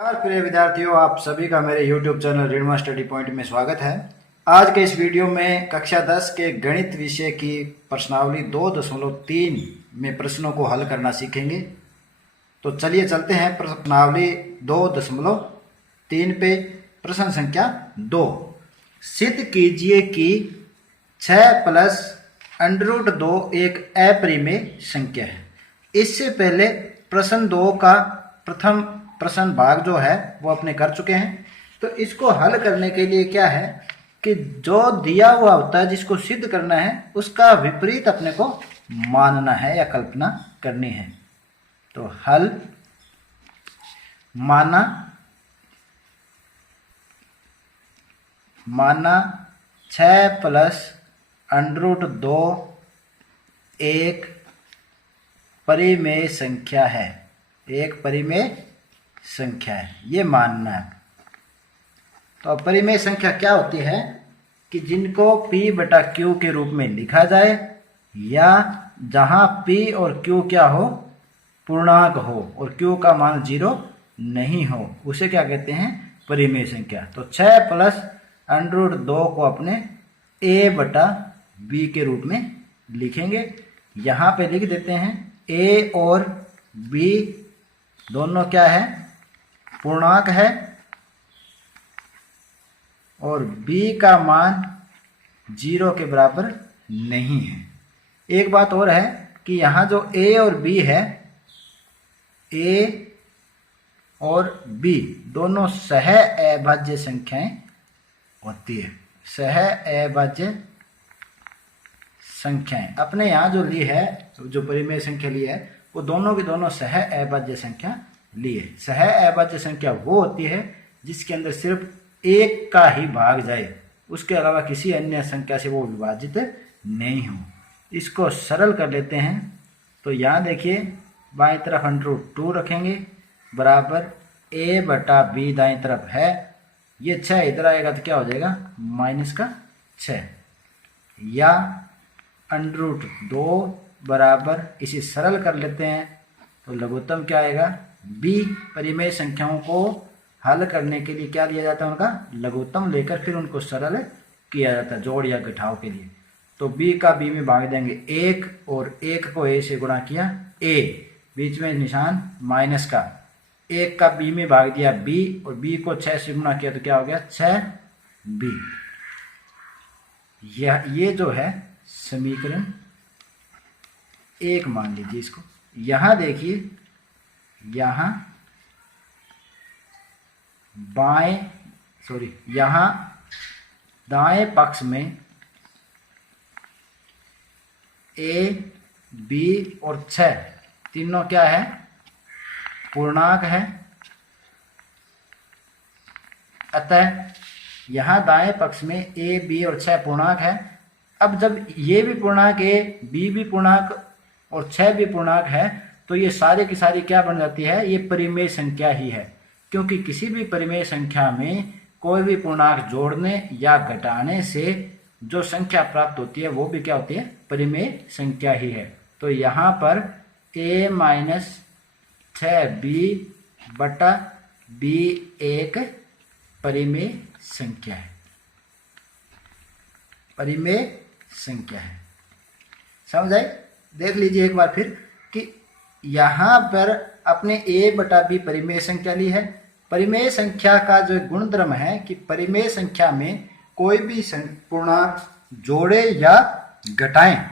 नमस्कार प्रिय विद्यार्थियों, आप सभी का मेरे YouTube चैनल रीडमा स्टडी पॉइंट में स्वागत है। आज के इस वीडियो में कक्षा 10 के गणित विषय की प्रश्नावली 2.3 में प्रश्नों को हल करना सीखेंगे। तो चलिए चलते हैं प्रश्नावली 2.3 पे। प्रश्न संख्या 2, सिद्ध कीजिए कि 6 प्लस √2 एक अपरिमेय संख्या है। इससे पहले प्रश्न 2 का प्रथम प्रश्न भाग जो है वो अपने कर चुके हैं। तो इसको हल करने के लिए क्या है कि जो दिया हुआ होता है जिसको सिद्ध करना है उसका विपरीत अपने को मानना है या कल्पना करनी है। तो हल माना 6 प्लस √2 एक परिमेय संख्या है, एक परिमेय संख्या है, ये मानना है। तो परिमेय संख्या क्या होती है कि जिनको P/Q के रूप में लिखा जाए या जहां P और Q क्या हो, पूर्णांक हो और Q का मान 0 नहीं हो, उसे क्या कहते हैं, परिमेय संख्या। तो 6 प्लस √2 को अपने A/B के रूप में लिखेंगे। यहाँ पे लिख देते हैं A और B दोनों क्या है, पूर्णांक है और B का मान 0 के बराबर नहीं है। एक बात और है कि यहाँ जो A और B है, A और B दोनों सह अभाज्य संख्याएं होती है। सह अभाज्य संख्याएं अपने यहाँ जो ली है, जो परिमेय संख्या ली है, वो दोनों की दोनों सह अभाज्य संख्या ली है। सह अभाज्य संख्या वो होती है जिसके अंदर सिर्फ एक का ही भाग जाए, उसके अलावा किसी अन्य संख्या से वो विभाजित नहीं हो। इसको सरल कर लेते हैं। तो यहाँ देखिए, बाईं तरफ √2 रखेंगे बराबर A/B दाईं तरफ है, ये 6 इधर आएगा तो क्या हो जाएगा, -6, या √2 बराबर, इसे सरल कर लेते हैं तो लघुत्तम क्या आएगा, B। परिमेय संख्याओं को हल करने के लिए क्या लिया जाता है, उनका लघुत्तम लेकर फिर उनको सरल किया जाता है जोड़ या घटाव के लिए। तो B का B में भाग देंगे 1 और 1 को A से गुणा किया A, बीच में निशान माइनस का, 1 का B में भाग दिया B और B को 6 से गुणा किया तो क्या हो गया, 6B। ये जो है समीकरण 1 मान लीजिए इसको। यहां देखिए, यहां यहां दाएं पक्ष में A, B और 6 तीनों क्या है, पूर्णांक है। अतः यहां दाएं पक्ष में A, B और 6 पूर्णांक है। अब जब ये भी पूर्णांक A, B भी पूर्णांक और 6 भी पूर्णांक है, तो ये सारे की सारी क्या बन जाती है, ये परिमेय संख्या ही है। क्योंकि किसी भी परिमेय संख्या में कोई भी पूर्णांक जोड़ने या घटाने से जो संख्या प्राप्त होती है वो भी क्या होती है, परिमेय संख्या ही है। तो यहाँ पर A - 6B/B एक परिमेय संख्या है, परिमेय संख्या है। समझ आई? देख लीजिए एक बार फिर कि यहाँ पर अपने A/B परिमेय संख्या ली है। परिमेय संख्या का जो गुणधर्म है कि परिमेय संख्या में कोई भी पूर्णांक जोड़े या घटाएं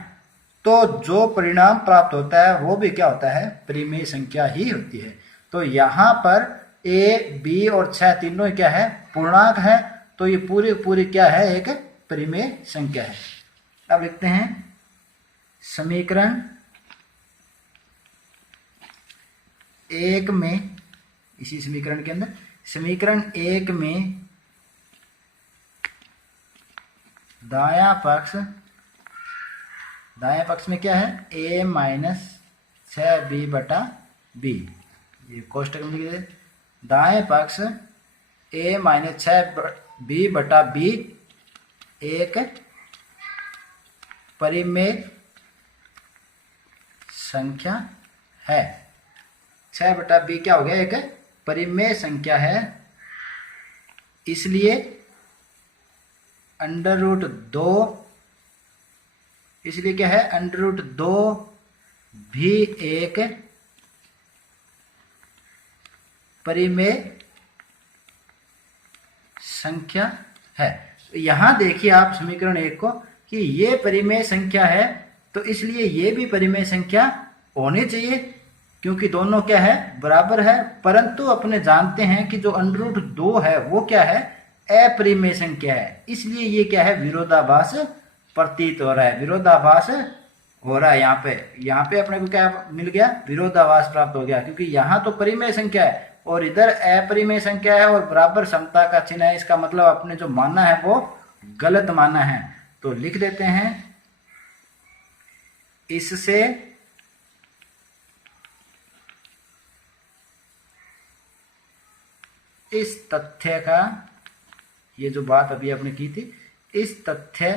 तो जो परिणाम प्राप्त होता है वो भी क्या होता है, परिमेय संख्या ही होती है। तो यहाँ पर A, B और 6 तीनों क्या है, पूर्णांक है। तो ये पूरी क्या है, एक परिमेय संख्या है। अब लिखते हैं समीकरण 1 में, इसी समीकरण के अंदर समीकरण 1 में दायां पक्ष में क्या है, A - 6B/B, ये कोष्टक में लिख दे। दाएं पक्ष A - 6B/B एक परिमेय संख्या है। 6/B क्या हो गया, एक परिमेय संख्या है, इसलिए √2, इसलिए क्या है, √2 भी एक परिमेय संख्या है। तो यहां देखिए आप समीकरण 1 को कि ये परिमेय संख्या है, तो इसलिए ये भी परिमेय संख्या होनी चाहिए, क्योंकि दोनों क्या है, बराबर है। परंतु अपने जानते हैं कि जो √2 है वो क्या है, अपरिमेय संख्या है, इसलिए ये क्या है, विरोधाभास प्रतीत हो रहा है, विरोधाभास हो रहा है। यहाँ पे अपने को क्या मिल गया, विरोधाभास प्राप्त हो गया, क्योंकि यहाँ तो परिमेय संख्या है और इधर अपरिमेय संख्या है और बराबर समता का चिन्ह है। इसका मतलब अपने जो मानना है वो गलत मानना है। तो लिख देते हैं, इससे इस तथ्य का, ये जो बात अभी आपने की थी, इस तथ्य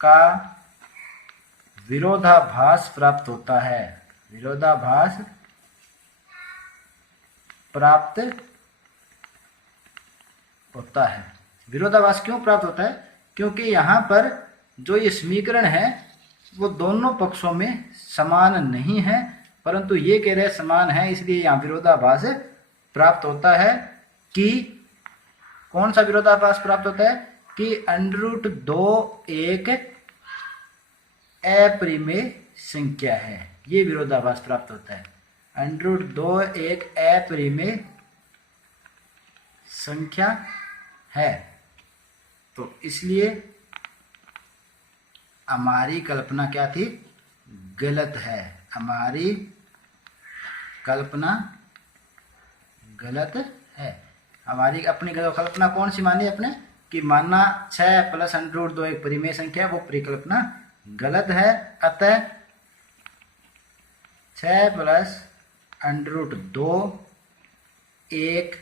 का विरोधाभास प्राप्त होता है, विरोधाभास प्राप्त होता है। विरोधाभास क्यों प्राप्त होता है, क्योंकि यहां पर जो ये समीकरण है वो दोनों पक्षों में समान नहीं है, परंतु ये कह रहे समान है, इसलिए यहां विरोधाभास प्राप्त होता है। कि कौन सा विरोधाभास प्राप्त होता है, कि √2 एक अपरिमेय संख्या है, ये विरोधाभास प्राप्त होता है। √2 एक अपरिमेय संख्या है, तो इसलिए हमारी कल्पना क्या थी, गलत है, हमारी कल्पना गलत है। हमारी अपनी कल्पना कौन सी मानी अपने, कि मानना 6 + √2 एक परिमेय संख्या है, वो परिकल्पना गलत है। अतः 6 + √2 एक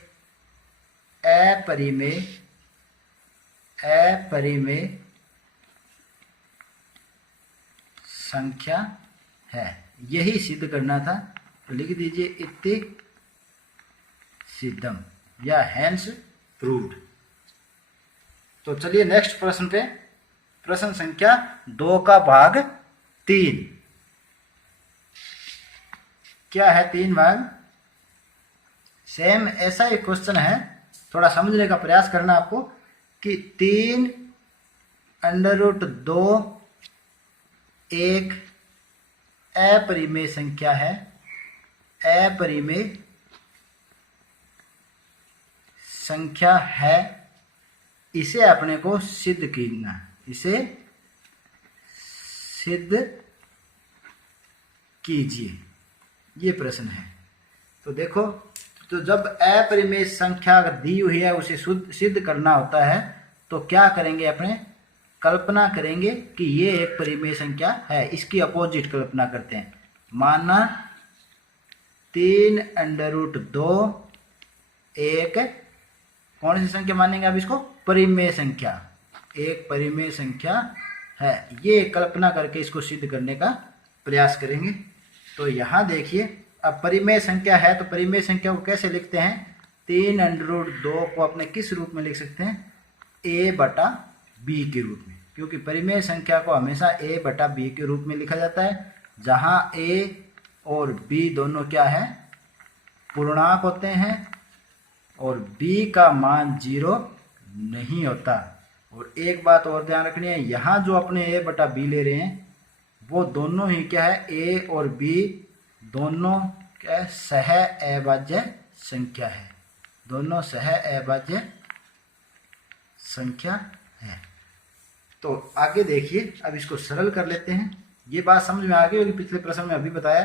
अपरिमेय संख्या है, यही सिद्ध करना था। तो लिख दीजिए, इति सिद्धम या हैंस प्रूव्ड। तो चलिए नेक्स्ट प्रश्न पे, प्रश्न संख्या 2 का भाग 3। क्या है 3 भाग, सेम ऐसा ही क्वेश्चन है, थोड़ा समझने का प्रयास करना आपको, कि 3 √2 एक अपरिमेय संख्या है, अपरिमेय संख्या है, इसे अपने को सिद्ध करना, इसे सिद्ध कीजिए, ये प्रश्न है। तो देखो, तो जब अपरिमेय संख्या दी हुई है उसे सिद्ध करना होता है, तो क्या करेंगे, अपने कल्पना करेंगे कि ये एक परिमेय संख्या है, इसकी अपोजिट कल्पना करते हैं। माना 3 √2 एक कौन सी संख्या मानेंगे अब इसको, परिमेय संख्या, एक परिमेय संख्या है, ये कल्पना करके इसको सिद्ध करने का प्रयास करेंगे। तो यहाँ देखिए, अब परिमेय संख्या है तो परिमेय संख्या को कैसे लिखते हैं, 3 √2 को अपने किस रूप में लिख सकते हैं, a/b के रूप में, क्योंकि परिमेय संख्या को हमेशा a/b के रूप में लिखा जाता है, जहां a और b दोनों क्या है, पूर्णांक होते हैं और b का मान 0 नहीं होता। और एक बात और ध्यान रखनी है, यहाँ जो अपने a/b ले रहे हैं वो दोनों ही क्या है, a और b दोनों क्या है, सह अभाज्य संख्या है, दोनों सह अभाज्य संख्या है। तो आगे देखिए, अब इसको सरल कर लेते हैं। ये बात समझ में आ गई होगी, पिछले प्रश्न में अभी बताया।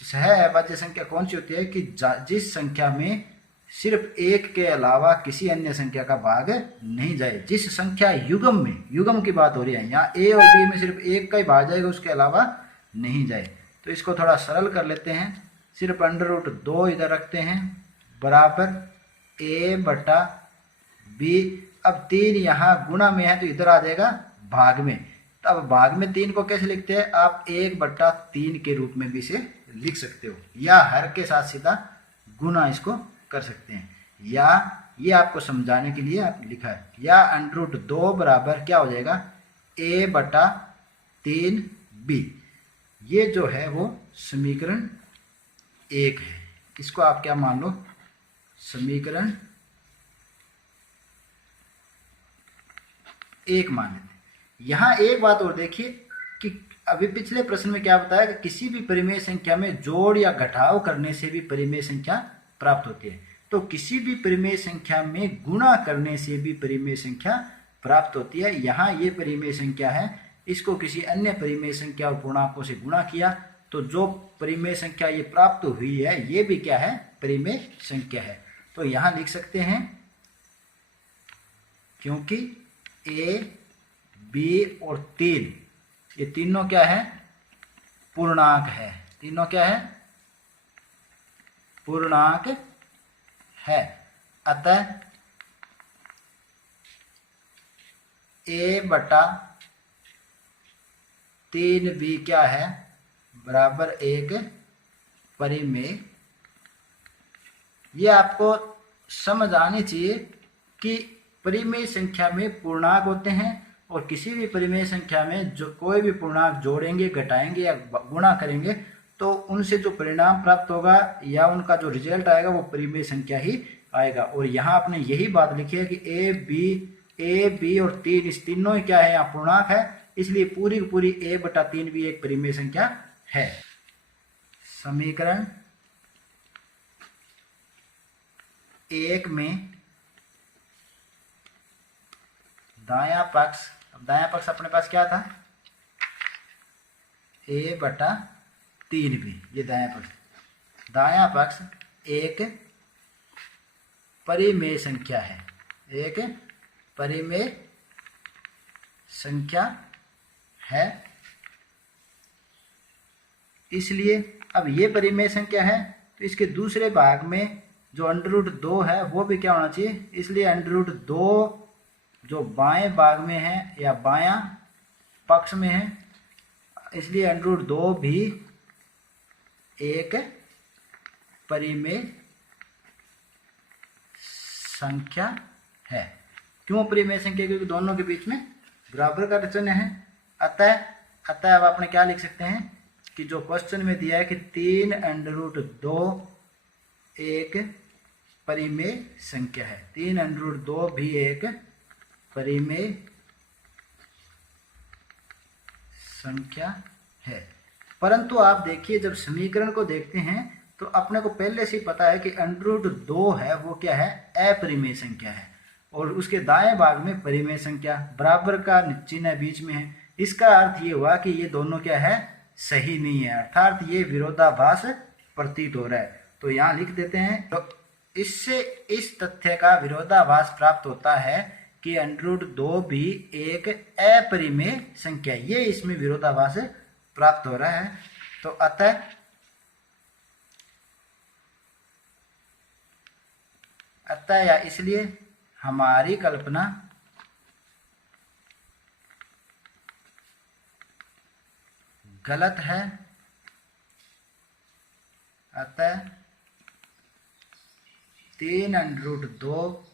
सह अभाज्य संख्या कौन सी होती है, कि जिस संख्या में सिर्फ एक के अलावा किसी अन्य संख्या का भाग नहीं जाए, जिस संख्या युग्म में, युग्म की बात हो रही है यहाँ, a और b में सिर्फ एक का ही भाग जाएगा, उसके अलावा नहीं जाए। तो इसको थोड़ा सरल कर लेते हैं, सिर्फ √2 इधर रखते हैं, बराबर a/b। अब 3 यहाँ गुणा में है तो इधर आ जाएगा भाग में। तो अब भाग में 3 को कैसे लिखते हैं, आप 1/3 के रूप में भी इसे लिख सकते हो, या हर के साथ सीधा गुना इसको कर सकते हैं। या ये आपको समझाने के लिए आप लिखा है, या √2 बराबर क्या हो जाएगा a/3b। ये जो है वो समीकरण 1 है। इसको आप क्या मान लो, समीकरण 1 मान लेते हैं। यहाँ एक बात और देखिए कि अभी पिछले प्रश्न में क्या बताया कि किसी भी परिमेय संख्या में जोड़ या घटाव करने से भी परिमेय संख्या प्राप्त होती है। तो किसी भी परिमेय संख्या में गुणा करने से भी परिमेय संख्या प्राप्त होती है। यहाँ ये परिमेय संख्या है, इसको किसी अन्य परिमेय संख्या और पूर्णांकों से गुणा किया तो जो परिमेय संख्या ये प्राप्त हुई है ये भी क्या है, परिमेय संख्या है। तो यहाँ लिख सकते हैं क्योंकि a, b और 3 ये तीनों क्या है, पूर्णांक है। तीनों क्या है, पूर्णांक है। अतः a/3b क्या है, बराबर एक परिमेय। ये आपको समझ आनी चाहिए कि परिमेय संख्या में पूर्णांक होते हैं और किसी भी परिमेय संख्या में जो कोई भी पूर्णांक जोड़ेंगे, घटाएंगे या गुणा करेंगे तो उनसे जो परिणाम प्राप्त होगा या उनका जो रिजल्ट आएगा वो परिमेय संख्या ही आएगा। और यहाँ आपने यही बात लिखी है कि a, b और 3 इस तीनों क्या है, यहाँ पूर्णांक है, इसलिए पूरी की पूरी a/3 भी एक परिमेय संख्या है। समीकरण 1 में दायां पक्ष, अब दायां पक्ष अपने पास क्या था, a/3b, ये दायां पक्ष। दायां पक्ष एक परिमेय संख्या है, एक परिमेय संख्या है। इसलिए अब ये परिमेय संख्या है तो इसके दूसरे भाग में जो √2 है वो भी क्या होना चाहिए, इसलिए √2 जो बाएं भाग में है या बायां पक्ष में है, इसलिए √2 भी एक परिमेय संख्या है। क्यों परिमेय संख्या, क्योंकि दोनों के बीच में बराबर का चिन्ह है। अतः अब आपने क्या लिख सकते हैं कि जो क्वेश्चन में दिया है कि 3√2 एक परिमेय संख्या है, 3√2 भी एक परिमेय संख्या है। परंतु आप देखिए जब समीकरण को देखते हैं तो अपने को पहले से ही पता है कि √2 है वो क्या है, अपरिमेय संख्या है और उसके दाएं भाग में परिमेय संख्या, बराबर का चिन्ह बीच में है। इसका अर्थ ये हुआ कि ये दोनों क्या है, सही नहीं है, अर्थात ये विरोधाभास प्रतीत हो रहा है। तो यहाँ लिख देते हैं, तो इससे इस तथ्य का विरोधाभास प्राप्त होता है कि √2 भी एक अपरिमेय संख्या, ये इसमें विरोधाभास प्राप्त हो रहा है। तो अतः या इसलिए हमारी कल्पना गलत है। अतः 3√2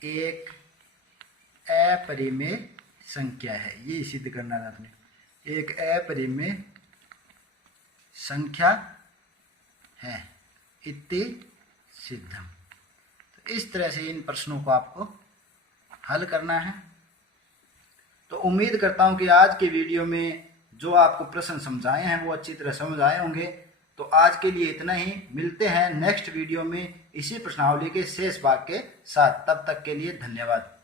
एक अपरिमेय संख्या है, ये सिद्ध करना है आपने, एक अपरिमेय संख्या है, इति सिद्धम। तो इस तरह से इन प्रश्नों को आपको हल करना है। तो उम्मीद करता हूं कि आज के वीडियो में जो आपको प्रश्न समझाए हैं वो अच्छी तरह समझ आए होंगे। तो आज के लिए इतना ही, मिलते हैं नेक्स्ट वीडियो में इसी प्रश्नावली के शेष भाग के साथ। तब तक के लिए धन्यवाद।